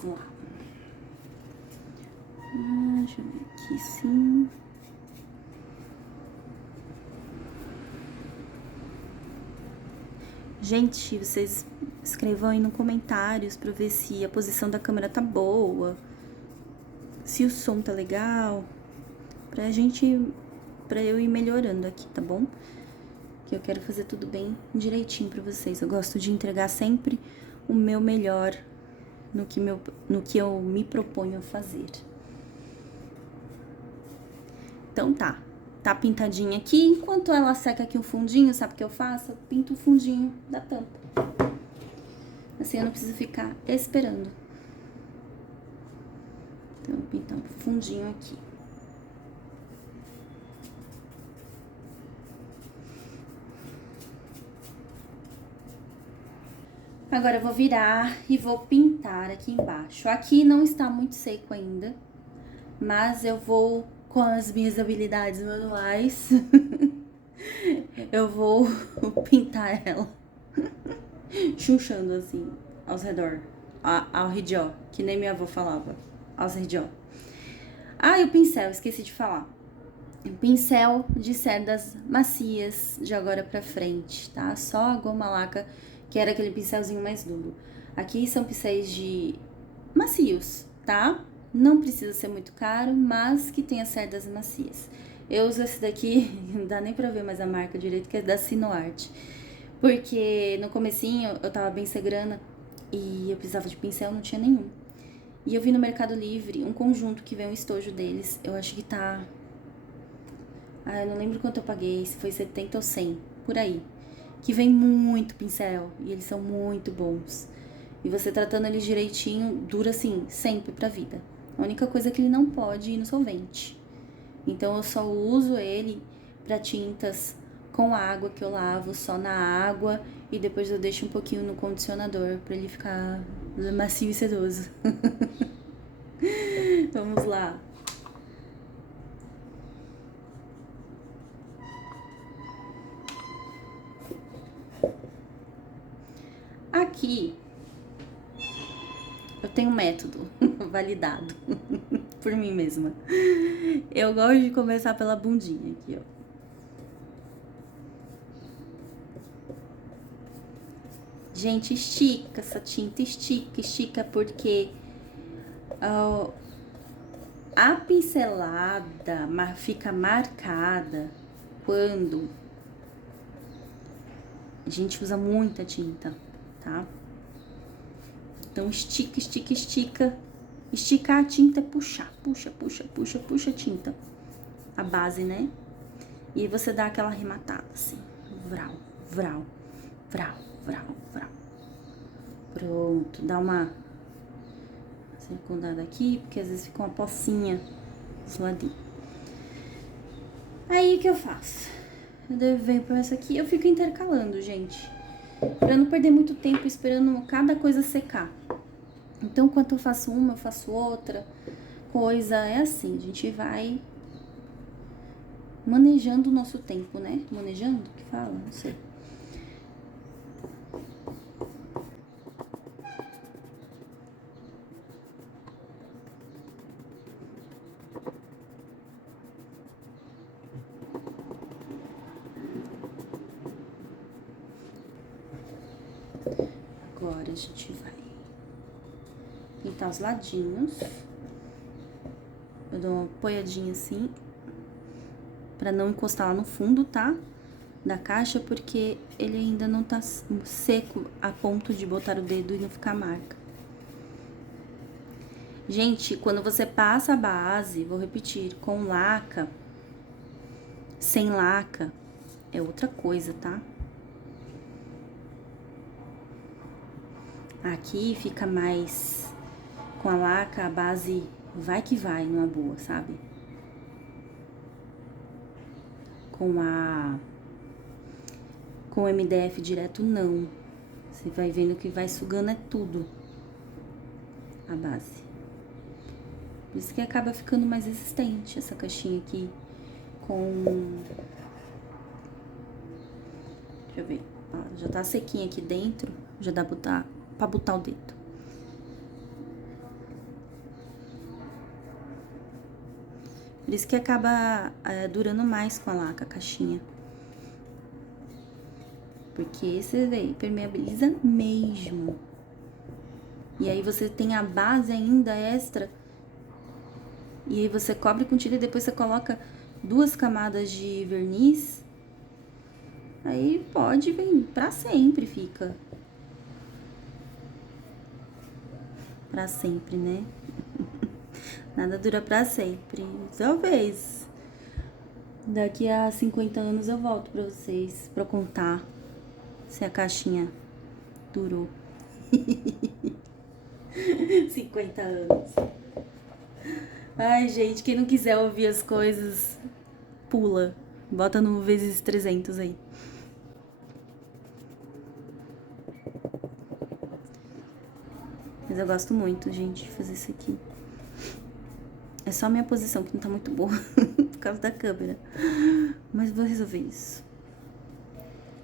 Vamos lá. Deixa eu ver aqui, sim. Gente, vocês escrevam aí no comentários pra eu ver se a posição da câmera tá boa, se o som tá legal, pra eu ir melhorando aqui, tá bom? Que eu quero fazer tudo bem direitinho pra vocês. Eu gosto de entregar sempre o meu melhor no que eu me proponho a fazer. Então tá pintadinha aqui. Enquanto ela seca aqui o fundinho, sabe o que eu faço? Eu pinto o fundinho da tampa. Assim eu não preciso ficar esperando. Então, eu vou pintar um fundinho aqui. Agora eu vou virar e vou pintar aqui embaixo. Aqui não está muito seco ainda, mas eu vou, com as minhas habilidades manuais, eu vou pintar ela chunchando assim, aos redor, ao redor, que nem minha avó falava, aos redor. Ah, e o pincel, esqueci de falar. Um pincel de cerdas macias de agora pra frente, tá? Só a goma laca, que era aquele pincelzinho mais duro. Aqui são pincéis de macios, tá? Não precisa ser muito caro, mas que tenha cerdas macias. Eu uso esse daqui, não dá nem pra ver mais a marca direito, que é da Sinuarte. Porque no comecinho eu tava bem sem grana e eu precisava de pincel, não tinha nenhum. E eu vi no Mercado Livre um conjunto que vem um estojo deles. Eu acho que tá... Ah, eu não lembro quanto eu paguei, se foi 70 ou 100, por aí. Que vem muito pincel e eles são muito bons. E você tratando eles direitinho, dura assim, sempre pra vida. A única coisa é que ele não pode ir no solvente. Então eu só uso ele pra tintas com água, que eu lavo só na água. E depois eu deixo um pouquinho no condicionador pra ele ficar macio e sedoso. Vamos lá. Aqui, eu tenho um método validado por mim mesma. Eu gosto de começar pela bundinha aqui, ó. Gente, estica essa tinta, estica, porque a pincelada fica marcada quando a gente usa muita tinta, tá? Então, estica. Esticar a tinta é puxar, puxa a tinta. A base, né? E você dá aquela arrematada, assim, vral. Vrau, vrau, vrau. Pronto, dá uma circundada aqui, porque às vezes fica uma pocinha dos ladinhos. Aí, o que eu faço? Eu venho por essa aqui, eu fico intercalando, gente. Pra não perder muito tempo esperando cada coisa secar. Então, enquanto eu faço uma, eu faço outra coisa. É assim, a gente vai manejando o nosso tempo, né? Manejando, que fala? Não sei. Agora a gente vai pintar os ladinhos. Eu dou uma apoiadinha assim, pra não encostar lá no fundo, tá? Da caixa, porque ele ainda não tá seco a ponto de botar o dedo e não ficar marca. Gente, quando você passa a base, vou repetir, com laca, sem laca, é outra coisa, tá? Aqui fica mais com a laca, a base vai que vai numa boa, sabe? Com o MDF direto, não. Você vai vendo que vai sugando é tudo a base. Por isso que acaba ficando mais resistente essa caixinha aqui com... Deixa eu ver. Ó, já tá sequinha aqui dentro, já dá pra botar o dedo. Por isso que acaba durando mais com a laca, a caixinha. Porque você vê, permeabiliza mesmo. E aí você tem a base ainda extra. E aí você cobre com tira e depois você coloca 2 camadas de verniz. Aí pode vir pra sempre, fica. Pra sempre, né? Nada dura pra sempre. Talvez daqui a 50 anos eu volto pra vocês, pra contar se a caixinha durou. 50 anos. Ai, gente, quem não quiser ouvir as coisas, pula. Bota no vezes 300 aí. Mas eu gosto muito, gente, de fazer isso aqui. É só a minha posição que não tá muito boa por causa da câmera. Mas vou resolver isso.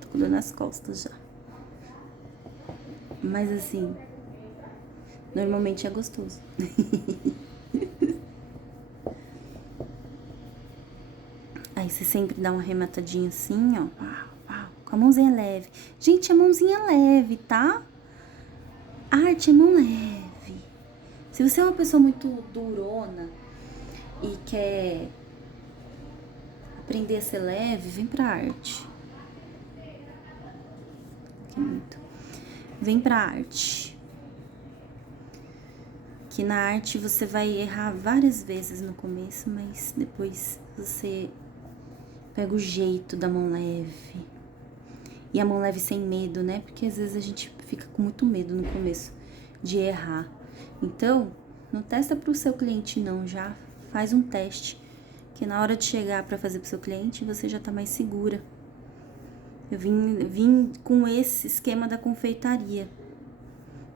Tô com dor nas costas já. Mas assim, normalmente é gostoso. Aí você sempre dá uma arrematadinha assim, ó. Com a mãozinha leve. Gente, a mãozinha leve, tá? Arte é mão leve. Se você é uma pessoa muito durona e quer aprender a ser leve, vem pra arte. Que muito. Vem pra arte. Que na arte você vai errar várias vezes no começo, mas depois você pega o jeito da mão leve. E a mão leve sem medo, né? Porque às vezes a gente fica com muito medo no começo de errar. Então, não testa pro seu cliente não, já faz um teste. Que na hora de chegar pra fazer pro seu cliente, você já tá mais segura. Eu vim com esse esquema da confeitaria.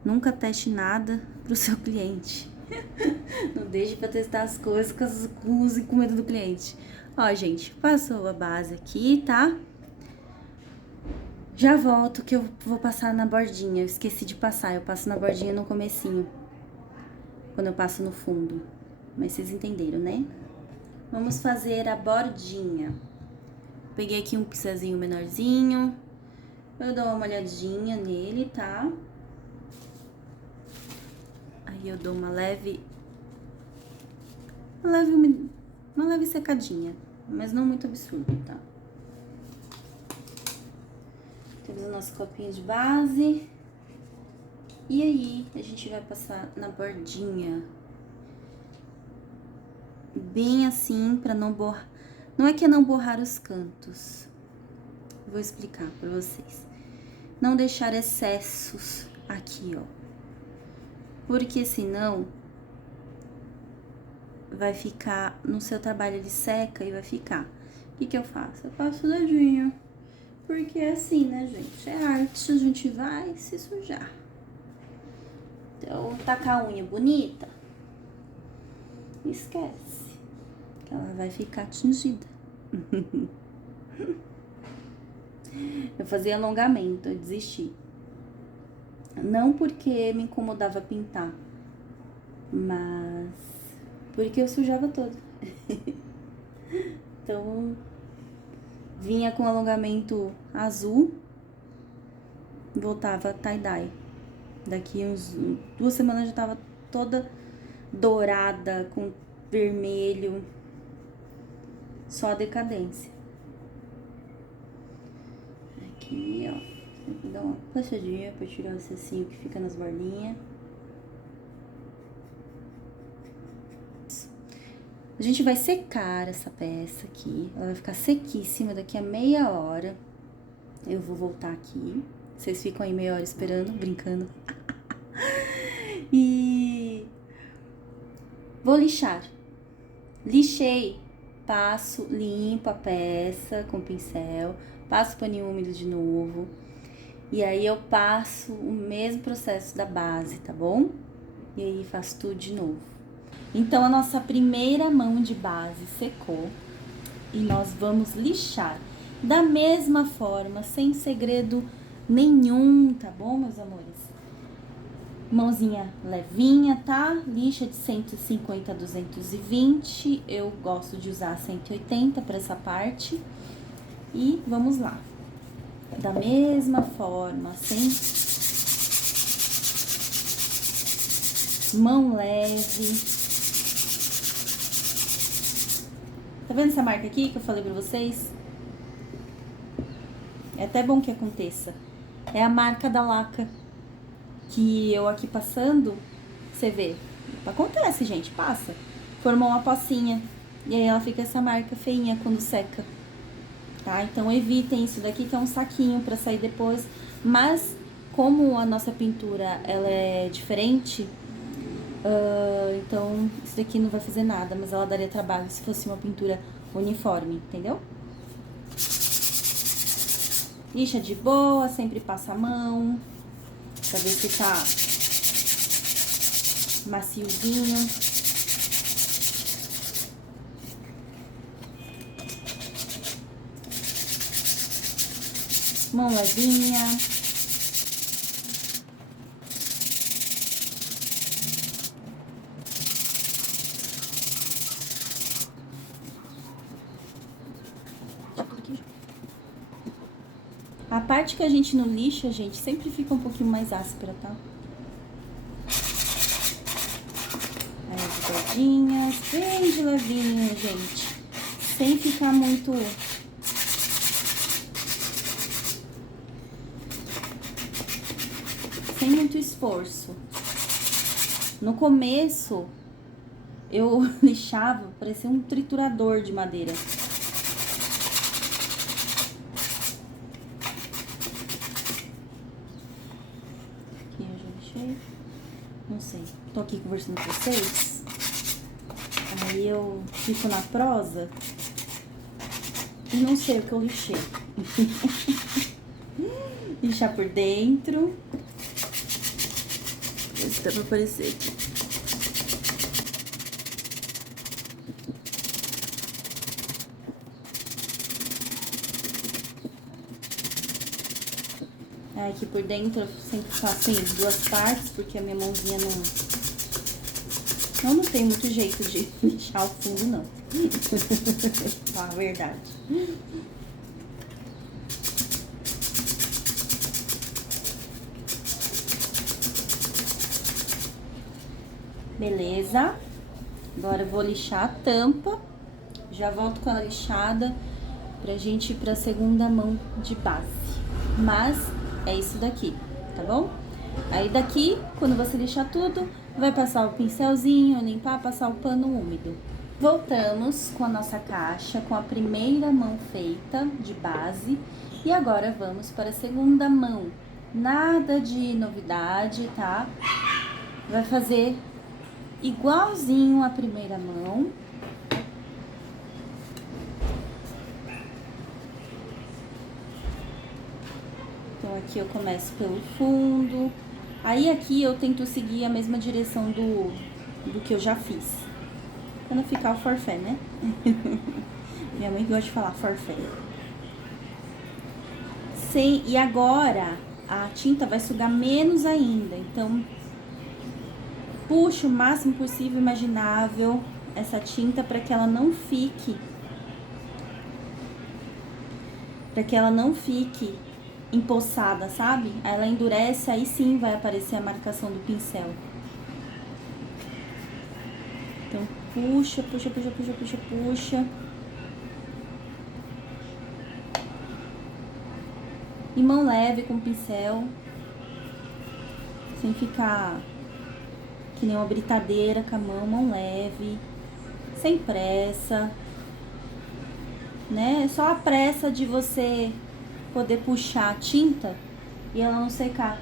Nunca teste nada pro seu cliente. Não deixe pra testar as coisas com medo do cliente. Ó, gente, passou a base aqui, tá? Já volto que eu vou passar na bordinha. Eu esqueci de passar, eu passo na bordinha no comecinho. Quando eu passo no fundo. Mas vocês entenderam, né? Vamos fazer a bordinha. Peguei aqui um pincelzinho menorzinho. Eu dou uma olhadinha nele, tá? Aí eu dou uma leve secadinha, mas não muito absurdo, tá? Temos o nosso copinho de base. E aí, a gente vai passar na bordinha. Bem assim, pra não borrar. Não é que é não borrar os cantos. Vou explicar pra vocês. não deixar excessos aqui, ó. Porque senão vai ficar, no seu trabalho ele seca e vai ficar. O que eu faço? Eu passo o dedinho. Porque é assim, né, gente? É arte, a gente vai se sujar. Então, tacar a unha bonita, esquece. Que ela vai ficar tingida. Eu fazia alongamento, eu desisti. Não porque me incomodava pintar, mas porque eu sujava todo. Então, vinha com alongamento azul, voltava tie-dye. Daqui uns 2 semanas já tava toda dourada, com vermelho. Só a decadência. Aqui, ó. Sempre dá uma passadinha pra tirar o excessinho que fica nas bordinhas. A gente vai secar essa peça aqui. Ela vai ficar sequíssima daqui a meia hora. Eu vou voltar aqui. Vocês ficam aí meia hora esperando, brincando. E vou lixar. Lixei. Passo, limpo a peça com pincel. Passo o paninho úmido de novo. E aí eu passo o mesmo processo da base, tá bom? E aí faço tudo de novo. Então, a nossa primeira mão de base secou. E nós vamos lixar da mesma forma, sem segredo nenhum, tá bom, meus amores? Mãozinha levinha, tá? Lixa de 150 a 220. Eu gosto de usar 180 para essa parte. E vamos lá. Da mesma forma, sem mão leve. Tá vendo essa marca aqui que eu falei pra vocês? É até bom que aconteça. É a marca da laca. Que eu aqui passando, você vê. Acontece, gente, passa. Formou uma pocinha. E aí ela fica essa marca feinha quando seca. Tá? Então evitem isso daqui, que é um saquinho pra sair depois. Mas, como a nossa pintura, ela é diferente... então, isso daqui não vai fazer nada, mas ela daria trabalho se fosse uma pintura uniforme, entendeu? Lixa de boa, sempre passa a mão, pra ver se tá maciozinho. Mão levinha. A parte que a gente não lixa, gente, sempre fica um pouquinho mais áspera, tá? Aí as bordinhas, bem de levinho, gente. Sem ficar muito... sem muito esforço. No começo, eu lixava, parecia um triturador de madeira. Não sei, tô aqui conversando com vocês, aí eu fico na prosa e não sei o que eu lixei. Lixar por dentro. Ver se dá pra aparecer aqui. Aqui por dentro eu sempre faço em 2 partes, porque a minha mãozinha não tem muito jeito de lixar o fundo, não. A verdade. Beleza. Agora eu vou lixar a tampa. Já volto com ela lixada pra gente ir pra segunda mão de base. Mas... é isso daqui, tá bom? Aí daqui, quando você lixar tudo, vai passar o pincelzinho, limpar, passar o pano úmido. Voltamos com a nossa caixa, com a primeira mão feita de base. E agora vamos para a segunda mão. Nada de novidade, tá? Vai fazer igualzinho a primeira mão. Então, aqui eu começo pelo fundo. Aí, aqui eu tento seguir a mesma direção do que eu já fiz. Pra não ficar o forfé, né? Minha mãe gosta de falar forfé. E agora, a tinta vai sugar menos ainda. Então, puxa o máximo possível imaginável essa tinta para que ela não fique... Para que ela não fique empoçada, sabe? Ela endurece, aí sim vai aparecer a marcação do pincel. Então, puxa, puxa, puxa, puxa, puxa, puxa. E mão leve com o pincel. Sem ficar que nem uma britadeira com a mão leve. Sem pressa. Né? Só a pressa de você poder puxar a tinta e ela não secar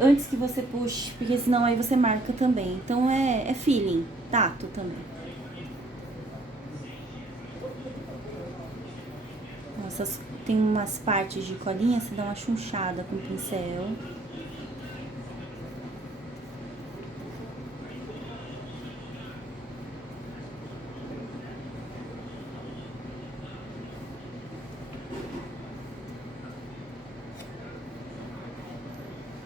antes que você puxe, porque senão aí você marca também. Então é feeling, tato também. Nossa, tem umas partes de colinha, você dá uma chunchada com o pincel.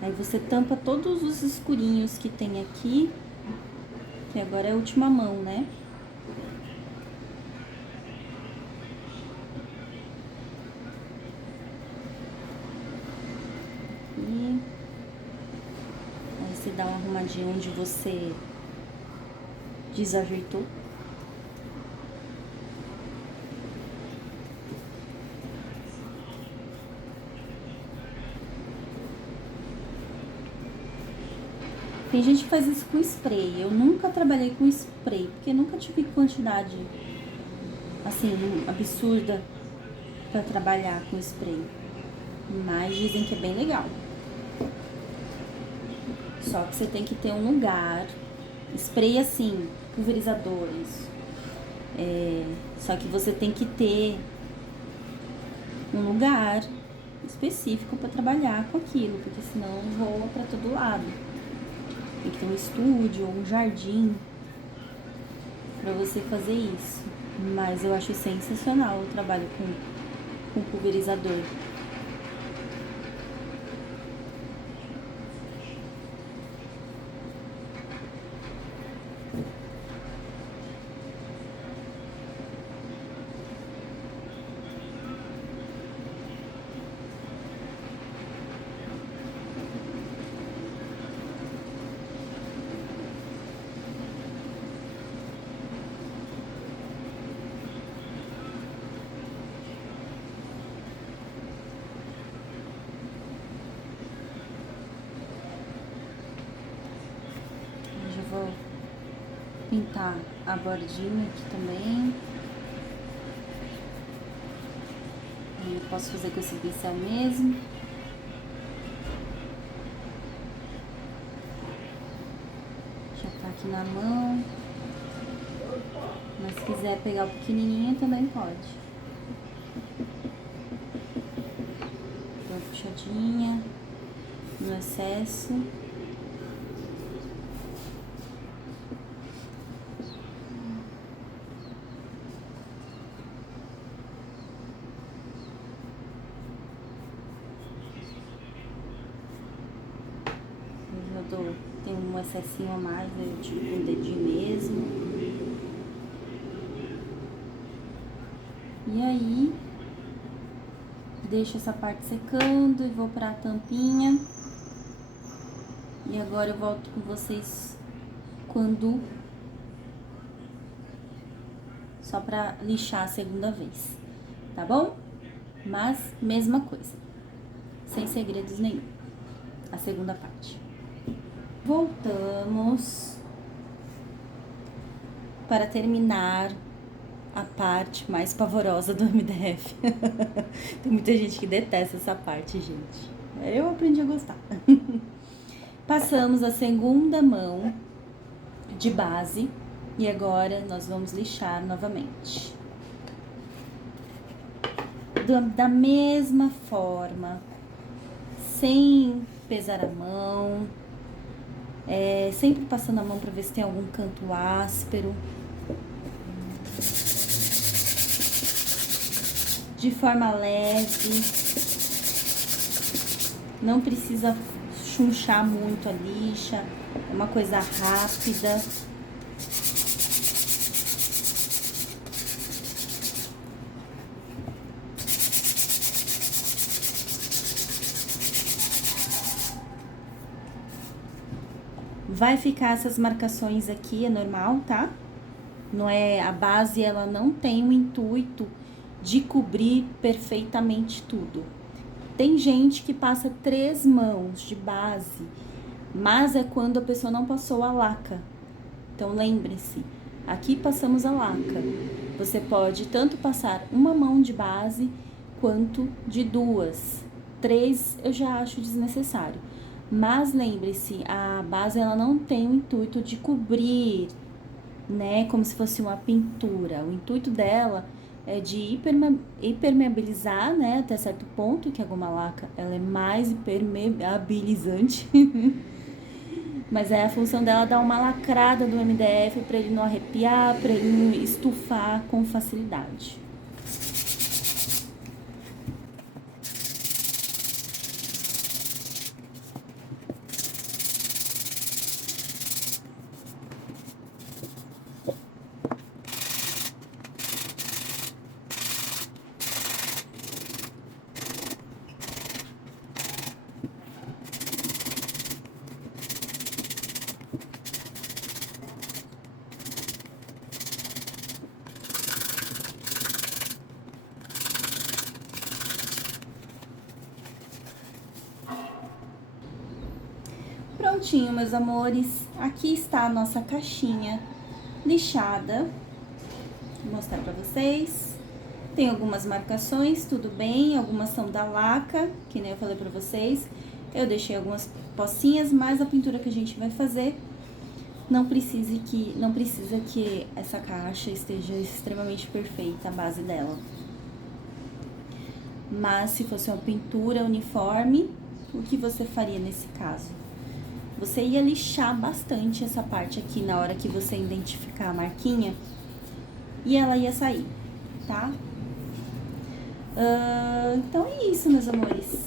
Aí você tampa todos os escurinhos que tem aqui, que agora é a última mão, né? E aí você dá uma arrumadinha onde você desajeitou. Tem gente que faz isso com spray. Eu nunca trabalhei com spray, porque nunca tive quantidade, assim, absurda pra trabalhar com spray. Mas dizem que é bem legal. Só que você tem que ter um lugar. Spray, assim, pulverizadores. Só que você tem que ter um lugar específico pra trabalhar com aquilo, porque senão voa pra todo lado. Tem que ter um estúdio ou um jardim pra você fazer isso. Mas eu acho sensacional o trabalho com pulverizador. Vou pintar a bordinha aqui também. Eu posso fazer com esse pincel mesmo. Já tá aqui na mão. Mas se quiser pegar o pequenininho também pode. Dou uma puxadinha no excesso. Tem um excessinho a mais, eu tiro com o dedinho mesmo. E aí, deixo essa parte secando e vou pra tampinha. E agora eu volto com vocês quando... Só pra lixar a segunda vez, tá bom? Mas, mesma coisa. Sem segredos nenhum. A segunda parte. Voltamos para terminar a parte mais pavorosa do MDF. Tem muita gente que detesta essa parte, gente. Eu aprendi a gostar. Passamos a segunda mão de base e agora nós vamos lixar novamente. Da mesma forma, sem pesar a mão, sempre passando a mão para ver se tem algum canto áspero. De forma leve, não precisa chunchar muito a lixa, é uma coisa rápida. Vai ficar essas marcações aqui, é normal, tá? Não é, a base, ela não tem o intuito de cobrir perfeitamente tudo. Tem gente que passa 3 mãos de base, mas é quando a pessoa não passou a laca. Então, lembre-se, aqui passamos a laca. Você pode tanto passar uma mão de base, quanto de 2. 3 eu já acho desnecessário. Mas lembre-se, a base ela não tem o intuito de cobrir, né, como se fosse uma pintura. O intuito dela é de hipermeabilizar, né, até certo ponto, que a goma laca ela é mais hipermeabilizante. Mas a função dela é dar uma lacrada do MDF para ele não arrepiar, para ele não estufar com facilidade. Prontinho, meus amores, aqui está a nossa caixinha lixada. Vou mostrar pra vocês. Tem algumas marcações, tudo bem, algumas são da laca, que nem eu falei pra vocês. Eu deixei algumas pocinhas, mas a pintura que a gente vai fazer não precisa que essa caixa esteja extremamente perfeita, a base dela. Mas se fosse uma pintura uniforme, o que você faria nesse caso? Você ia lixar bastante essa parte aqui na hora que você identificar a marquinha e ela ia sair, tá? Então é isso, meus amores.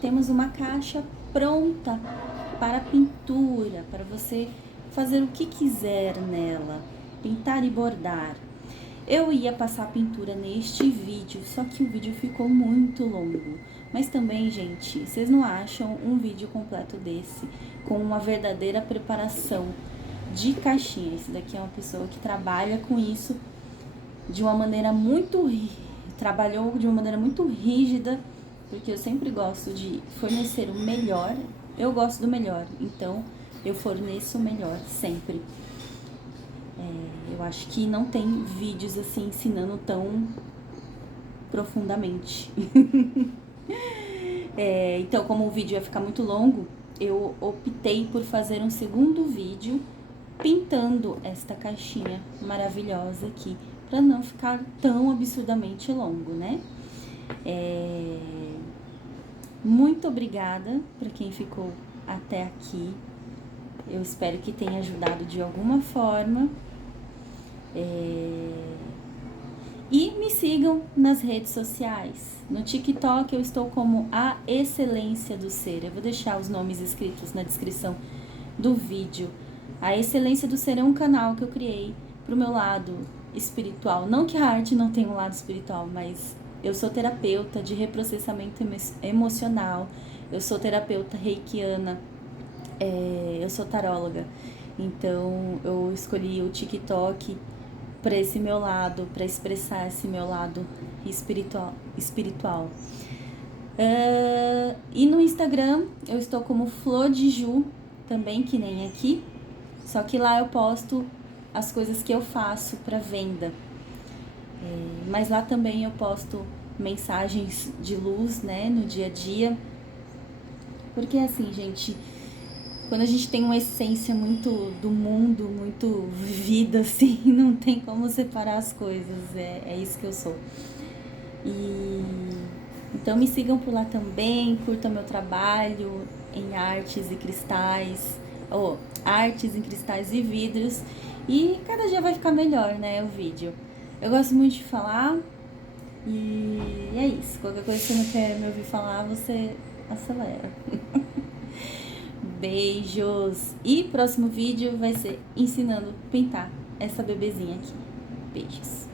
Temos uma caixa pronta para pintura, para você fazer o que quiser nela, pintar e bordar. Eu ia passar a pintura neste vídeo, só que o vídeo ficou muito longo. Mas também, gente, vocês não acham um vídeo completo desse, com uma verdadeira preparação de caixinha? Esse daqui é uma pessoa que trabalha com isso de uma maneira trabalhou de uma maneira muito rígida, porque eu sempre gosto de fornecer o melhor, eu gosto do melhor, então eu forneço o melhor sempre. Eu acho que não tem vídeos assim ensinando tão profundamente. Então, como o vídeo ia ficar muito longo, eu optei por fazer um segundo vídeo pintando esta caixinha maravilhosa aqui, para não ficar tão absurdamente longo, né? Muito obrigada para quem ficou até aqui. Eu espero que tenha ajudado de alguma forma. E me sigam nas redes sociais. No TikTok eu estou como A Excelência do Ser. Eu vou deixar os nomes escritos na descrição do vídeo. A Excelência do Ser é um canal que eu criei pro meu lado espiritual. Não que a arte não tenha um lado espiritual, mas eu sou terapeuta de reprocessamento emocional. Eu sou terapeuta reikiana. Eu sou taróloga. Então eu escolhi o TikTok para esse meu lado, para expressar esse meu lado espiritual. E no Instagram eu estou como Flor de Ju, também, que nem aqui, só que lá eu posto as coisas que eu faço para venda. Mas lá também eu posto mensagens de luz, né, no dia a dia. Porque assim, gente, quando a gente tem uma essência muito do mundo, muito vivida, assim, não tem como separar as coisas. É isso que eu sou. E então me sigam por lá também, curtam meu trabalho em artes e cristais, ou artes em cristais e vidros. E cada dia vai ficar melhor, né, o vídeo. Eu gosto muito de falar e é isso. Qualquer coisa que você não quer me ouvir falar, você acelera. Beijos! E próximo vídeo vai ser ensinando a pintar essa bebezinha aqui. Beijos!